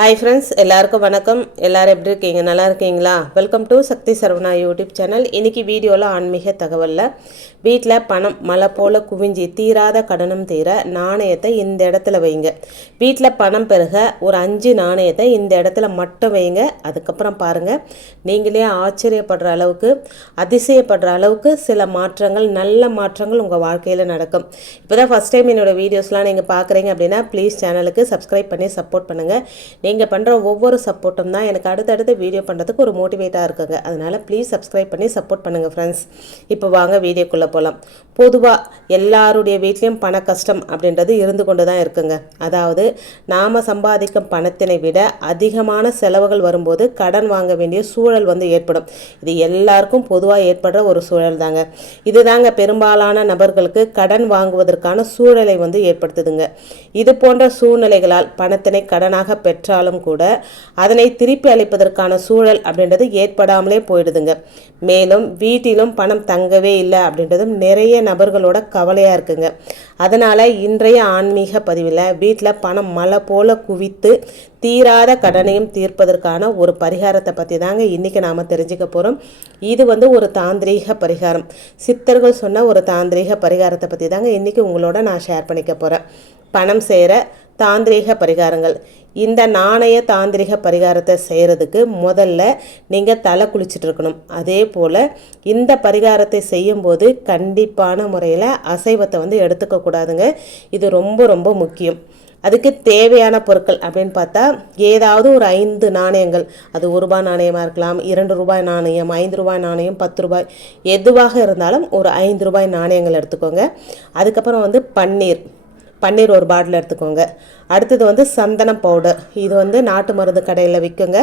Hi friends எல்லாருக்கும் வணக்கம். எல்லாரும் எப்படி இருக்கீங்க? நல்லா இருக்கீங்களா? Welcome to Sakthi Saravana YouTube channel. இன்றைக்கி வீடியோவில் ஆன்மீக தகவலில் வீட்டில் பணம் மழை போல் குவிஞ்சி தீராத கடனும் தீர நாணயத்தை இந்த இடத்துல வைங்க. வீட்டில் பணம் பெருக ஒரு அஞ்சு நாணயத்தை இந்த இடத்துல மட்டும் வைங்க. அதுக்கப்புறம் பாருங்கள் நீங்களே ஆச்சரியப்படுற அளவுக்கு அதிசயப்படுற அளவுக்கு சில மாற்றங்கள் நல்ல மாற்றங்கள் உங்கள் வாழ்க்கையில் நடக்கும். இப்போ தான் ஃபஸ்ட் டைம் என்னோட வீடியோஸ்லாம் நீங்கள் பார்க்குறீங்க அப்படின்னா ப்ளீஸ் சேனலுக்கு சப்ஸ்கிரைப் பண்ணி சப்போர்ட் பண்ணுங்கள் நீங்கள் பண்ணுற ஒவ்வொரு சப்போர்ட்டும் தான் எனக்கு அடுத்தடுத்து வீடியோ பண்ணுறதுக்கு ஒரு மோட்டிவேட்டாக இருக்குங்க. அதனால் ப்ளீஸ் சப்ஸ்கிரைப் பண்ணி சப்போர்ட் பண்ணுங்கள் ஃப்ரெண்ட்ஸ் இப்போ வாங்க வீடியோக்குள்ளே போகலாம் பொதுவாக எல்லாருடைய வீட்லேயும் பண கஷ்டம் அப்படின்றது இருந்து கொண்டு தான் இருக்குங்க. அதாவது நாம் சம்பாதிக்கும் பணத்தினை விட அதிகமான செலவுகள் வரும்போது கடன் வாங்க வேண்டிய சூழல் வந்து ஏற்படும். இது எல்லாருக்கும் பொதுவாக ஏற்படுற ஒரு சூழல் தாங்க. இதுதாங்க பெரும்பாலான நபர்களுக்கு கடன் வாங்குவதற்கான சூழலை வந்து ஏற்படுத்துதுங்க. இது போன்ற சூழ்நிலைகளால் பணத்தினை கடனாக பெற்றாலும் கூட அதனை திருப்பி அளிப்பதற்கான சூழல் அப்படின்றது ஏற்படாமலே போயிடுதுங்க. மேலும் வீட்டிலும் பணம் தங்கவே இல்லை அப்படின்றதும் நிறைய நபர்களோட கவலையாக இருக்குங்க. அதனால் இன்றைய ஆன்மீக பதிவில் வீட்டில் பணம் மழை போல குவித்து தீராத கடனையும் தீர்ப்பதற்கான ஒரு பரிகாரத்தை பற்றி தாங்க இன்றைக்கி நாம் தெரிஞ்சுக்க போகிறோம் இது வந்து ஒரு தாந்திரீக பரிகாரம். சித்தர்கள் சொன்ன ஒரு தாந்திரீக பரிகாரத்தை பற்றி தாங்க இன்றைக்கி உங்களோட நான் ஷேர் பண்ணிக்க போகிறேன் பணம் சேர தாந்திரீக பரிகாரங்கள். இந்த நாணய தாந்திரிக பரிகாரத்தை செய்கிறதுக்கு முதல்ல நீங்கள் தலை குளிச்சுட்டு இருக்கணும். அதே போல் இந்த பரிகாரத்தை செய்யும்போது கண்டிப்பான முறையில் அசைவத்தை வந்து எடுத்துக்க கூடாதுங்க. இது ரொம்ப ரொம்ப முக்கியம். அதுக்கு தேவையான பொருட்கள் அப்படின்னு பார்த்தா ஏதாவது ஒரு ஐந்து நாணயங்கள். அது ஒரு ரூபாய் நாணயமாக இருக்கலாம் இரண்டு ரூபாய் நாணயம் ஐந்து ரூபாய் நாணயம் பத்து ரூபாய் எதுவாக இருந்தாலும் ஒரு ஐந்து ரூபாய் நாணயங்கள் எடுத்துக்கோங்க. அதுக்கப்புறம் வந்து பன்னீர். பன்னீர் ஒரு பாட்டில் எடுத்துக்கோங்க. அடுத்தது வந்து சந்தனம் பவுடர் இது வந்து நாட்டு மருந்து கடையில் விற்குங்க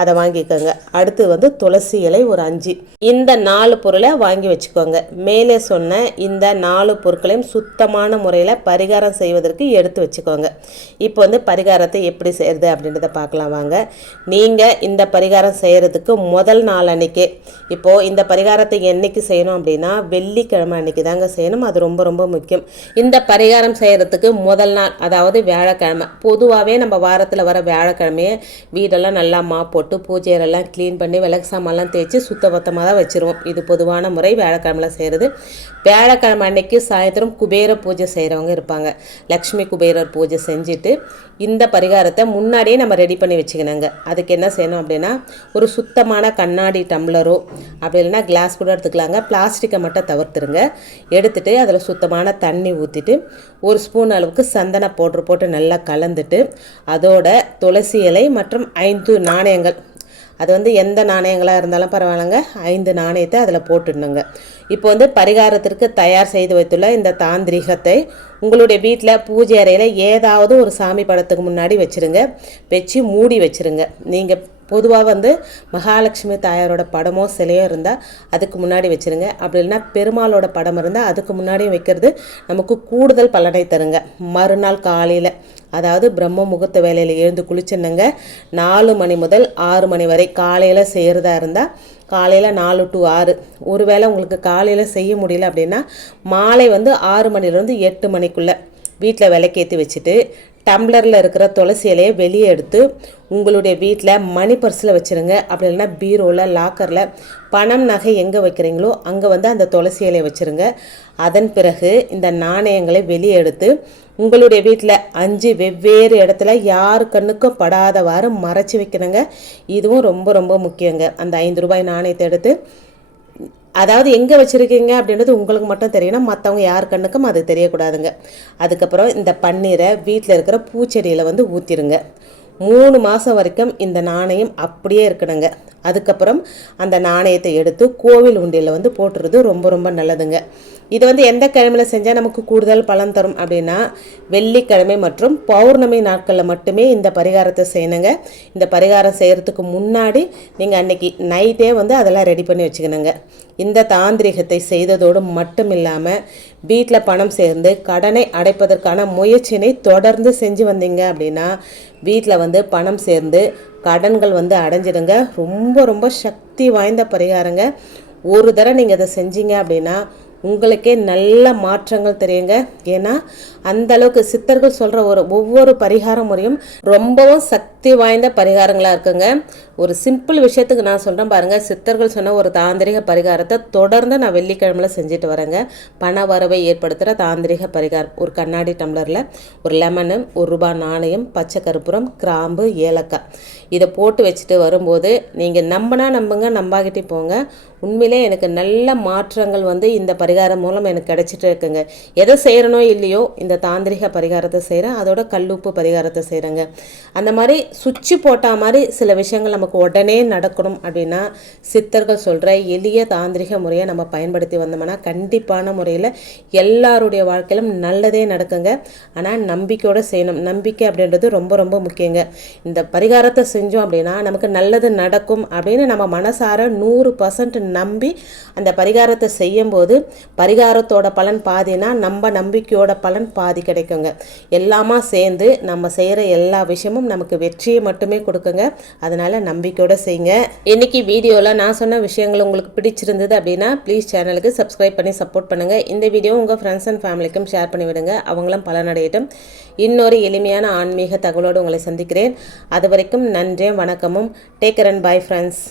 அதை வாங்கிக்கோங்க. அடுத்து வந்து துளசி இலை ஒரு அஞ்சு. இந்த நாலு பொருளை வாங்கி வச்சுக்கோங்க. மேலே சொன்ன இந்த நாலு பொருட்களையும் சுத்தமான முறையில் பரிகாரம் செய்வதற்கு எடுத்து வச்சுக்கோங்க. இப்போ வந்து பரிகாரத்தை எப்படி செய்கிறது அப்படின்றத பார்க்கலாம் வாங்க. நீங்கள் இந்த பரிகாரம் செய்கிறதுக்கு முதல் நாள் அன்னைக்கே இப்போது இந்த பரிகாரத்தை என்றைக்கு செய்யணும் அப்படின்னா வெள்ளிக்கிழமை அன்னைக்கு தாங்க செய்யணும். அது ரொம்ப ரொம்ப முக்கியம். இந்த பரிகாரம் செய்கிறதுக்கு முதல் நாள் அதாவது வியாழக்கிழமை. பொதுவாகவே நம்ம வாரத்தில் வர வியாழக்கிழமையே வீடெல்லாம் நல்லா மா போட்டு பூஜையெல்லாம் க்ளீன் பண்ணி விளக்கு சாமான்லாம் தேய்ச்சி சுத்தபத்தமாக தான் வச்சுருவோம். இது பொதுவான முறை வியாழக்கிழமையில் செய்கிறது வியாழக்கிழமை அன்னைக்கு சாயந்தரம் குபேர பூஜை செய்கிறவங்க இருப்பாங்க. லக்ஷ்மி குபேரர் பூஜை செஞ்சுட்டு இந்த பரிகாரத்தை முன்னாடியே நம்ம ரெடி பண்ணி வச்சுக்கணுங்க. அதுக்கு என்ன செய்யணும் அப்படின்னா ஒரு சுத்தமான கண்ணாடி டம்ளரோ அப்படி இல்லைன்னா கிளாஸ் கூட எடுத்துக்கலாங்க. பிளாஸ்டிக்கை மட்டும் தவிர்த்துருங்க. எடுத்துகிட்டு அதில் சுத்தமான தண்ணி ஊற்றிட்டு ஒரு ஸ்பூன் அளவுக்கு சந்தன பவுட்ரு போட்டு நல்லா கலந்துட்டு அதோட துளசி இலை மற்றும் ஐந்து நாணயங்கள். அது வந்து எந்த நாணயங்களாக இருந்தாலும் பரவாயில்லைங்க. ஐந்து நாணயத்தை அதில் போட்டுடணுங்க. இப்போ வந்து பரிகாரத்திற்கு தயார் செய்து வைத்துள்ள இந்த தாந்திரிகத்தை உங்களுடைய வீட்டில் பூஜை அறையில் ஏதாவது ஒரு சாமி படத்துக்கு முன்னாடி வச்சுருங்க. வச்சு மூடி வச்சுருங்க. நீங்கள் பொதுவாக வந்து மகாலட்சுமி தாயாரோட படமோ சிலையோ இருந்தால் அதுக்கு முன்னாடி வச்சுருங்க. அப்படி இல்லைன்னா பெருமாளோட படம் இருந்தால் அதுக்கு முன்னாடியும் வைக்கிறது நமக்கு கூடுதல் பலனை தருங்க. மறுநாள் காலையில் அதாவது பிரம்ம முகூர்த்த வேலையில் எழுந்து குளிச்சுனுங்க நாலு மணி முதல் ஆறு மணி வரை காலையில் செய்கிறதா இருந்தால் காலையில் நாலு டு ஆறு. ஒருவேளை உங்களுக்கு காலையில் செய்ய முடியல அப்படின்னா மாலை வந்து ஆறு மணிலேருந்து எட்டு மணிக்குள்ளே வீட்டில் விளக்கேற்றி வச்சுட்டு டம்ளரில் இருக்கிற துளசி இலையை வெளியே எடுத்து உங்களுடைய வீட்டில் மணி பர்ஸில் வச்சுருங்க. அப்படி இல்லைன்னா பீரோவில் லாக்கரில் பணம் நகை எங்கே வைக்கிறீங்களோ அங்கே வந்து அந்த துளசி இலையை வச்சுருங்க. அதன் பிறகு இந்த நாணயங்களை வெளியே எடுத்து உங்களுடைய வீட்டில் அஞ்சு வெவ்வேறு இடத்துல யார் கண்ணுக்கும் படாதவாறு மறைச்சி வைக்கணுங்க. இதுவும் ரொம்ப ரொம்ப முக்கியங்க. அந்த ஐந்து ரூபாய் நாணயத்தை எடுத்து அதாவது எங்கே வச்சுருக்கீங்க அப்படின்றது உங்களுக்கு மட்டும் தெரியணும் மற்றவங்க யார் கண்ணுக்கும் அது தெரியக்கூடாதுங்க. அதுக்கப்புறம் இந்த பன்னீரை வீட்டில் இருக்கிற பூச்செடியில் வந்து ஊற்றிருங்க மூணு மாதம் வரைக்கும் இந்த நாணயம் அப்படியே இருக்கணுங்க. அதுக்கப்புறம் அந்த நாணயத்தை எடுத்து கோவில் உண்டியில் வந்து போட்டுறது ரொம்ப ரொம்ப நல்லதுங்க. இது வந்து எந்த கிழமையில் செஞ்சால் நமக்கு கூடுதல் பலன் தரும் அப்படின்னா வெள்ளிக்கிழமை மற்றும் பௌர்ணமி நாட்களில் மட்டுமே இந்த பரிகாரத்தை செய்யணுங்க. இந்த பரிகாரம் செய்கிறதுக்கு முன்னாடி நீங்கள் அன்னைக்கு நைட்டே வந்து அதெல்லாம் ரெடி பண்ணி வச்சுக்கணுங்க. இந்த தாந்திரிகத்தை செய்ததோடு மட்டும் இல்லாமல் வீட்டில் பணம் சேர்ந்து கடனை அடைப்பதற்கான முயற்சியினை தொடர்ந்து செஞ்சு வந்தீங்க அப்படின்னா வீட்டில் வந்து பணம் சேர்ந்து கடன்கள் வந்து அடைஞ்சிடுங்க. ரொம்ப ரொம்ப சக்தி வாய்ந்த பரிகாரங்க. ஒரு தடவை நீங்கள் அதை செஞ்சீங்க அப்படின்னா உங்களுக்கே நல்ல மாற்றங்கள் தெரியுங்க. ஏன்னா அந்த அளவுக்கு சித்தர்கள் சொல்கிற ஒரு ஒவ்வொரு பரிகார முறையும் ரொம்பவும் சக்தி சக்தி வாய்ந்த பரிகாரங்களாக இருக்குங்க. ஒரு சிம்பிள் விஷயத்துக்கு நான் சொல்கிறேன் பாருங்கள் சித்தர்கள் சொன்ன ஒரு தாந்திரிக பரிகாரத்தை தொடர்ந்து நான் வெள்ளிக்கிழமையில் செஞ்சுட்டு வரேங்க. பண வரவை ஏற்படுத்துகிற தாந்திரிக பரிகாரம். ஒரு கண்ணாடி டம்ளரில் ஒரு லெமனு ஒரு ரூபாய் நாணயம் பச்சை கருப்புரம் கிராம்பு ஏலக்காய். இதை போட்டு வச்சுட்டு வரும்போது நீங்கள் நம்பினா நம்புங்க நம்பாகிட்டே போங்க. உண்மையிலே எனக்கு நல்ல மாற்றங்கள் வந்து இந்த பரிகாரம் மூலம் எனக்கு கிடச்சிட்டு இருக்குங்க. எதை செய்கிறனோ இல்லையோ இந்த தாந்திரிக பரிகாரத்தை செய்கிறேன் அதோட கல்லுப்பு பரிகாரத்தை செய்கிறேங்க அந்த மாதிரி சுவிட்சு போட்டால் மாதிரி சில விஷயங்கள் நமக்கு உடனே நடக்கணும் அப்படின்னா சித்தர்கள் சொல்கிற எளிய தாந்திரிக முறையை நம்ம பயன்படுத்தி வந்தோம்னா கண்டிப்பான முறையில் எல்லாருடைய வாழ்க்கையிலும் நல்லதே நடக்குங்க. ஆனால் நம்பிக்கையோடு செய்யணும். நம்பிக்கை அப்படின்றது ரொம்ப ரொம்ப முக்கியங்க. இந்த பரிகாரத்தை செஞ்சோம் அப்படின்னா நமக்கு நல்லது நடக்கும் அப்படின்னு நம்ம மனசார நூறு பர்சன்ட் நம்பி அந்த பரிகாரத்தை செய்யும்போது பரிகாரத்தோட பலன் பாதினா நம்ம நம்பிக்கையோட பலன் பாதி கிடைக்குங்க. எல்லாமா சேர்ந்து நம்ம செய்கிற எல்லா விஷயமும் நமக்கு வெற்றி வெற்றியை மட்டுமே கொடுக்குங்க. அதனால் நம்பிக்கையோடு செய்யுங்க. இன்றைக்கி வீடியோவில் நான் சொன்ன விஷயங்கள் உங்களுக்கு பிடிச்சிருந்தது அப்படின்னா ப்ளீஸ் சேனலுக்கு சப்ஸ்கிரைப் பண்ணி சப்போர்ட் பண்ணுங்கள் இந்த வீடியோ உங்கள் ஃப்ரெண்ட்ஸ் அண்ட் ஃபேமிலிக்கும் ஷேர் பண்ணிவிடுங்க அவங்களும் பலனடையட்டும். இன்னொரு எளிமையான ஆன்மீக தகவலோடு உங்களை சந்திக்கிறேன். அது வரைக்கும் நன்றியும் வணக்கமும். Take and bye friends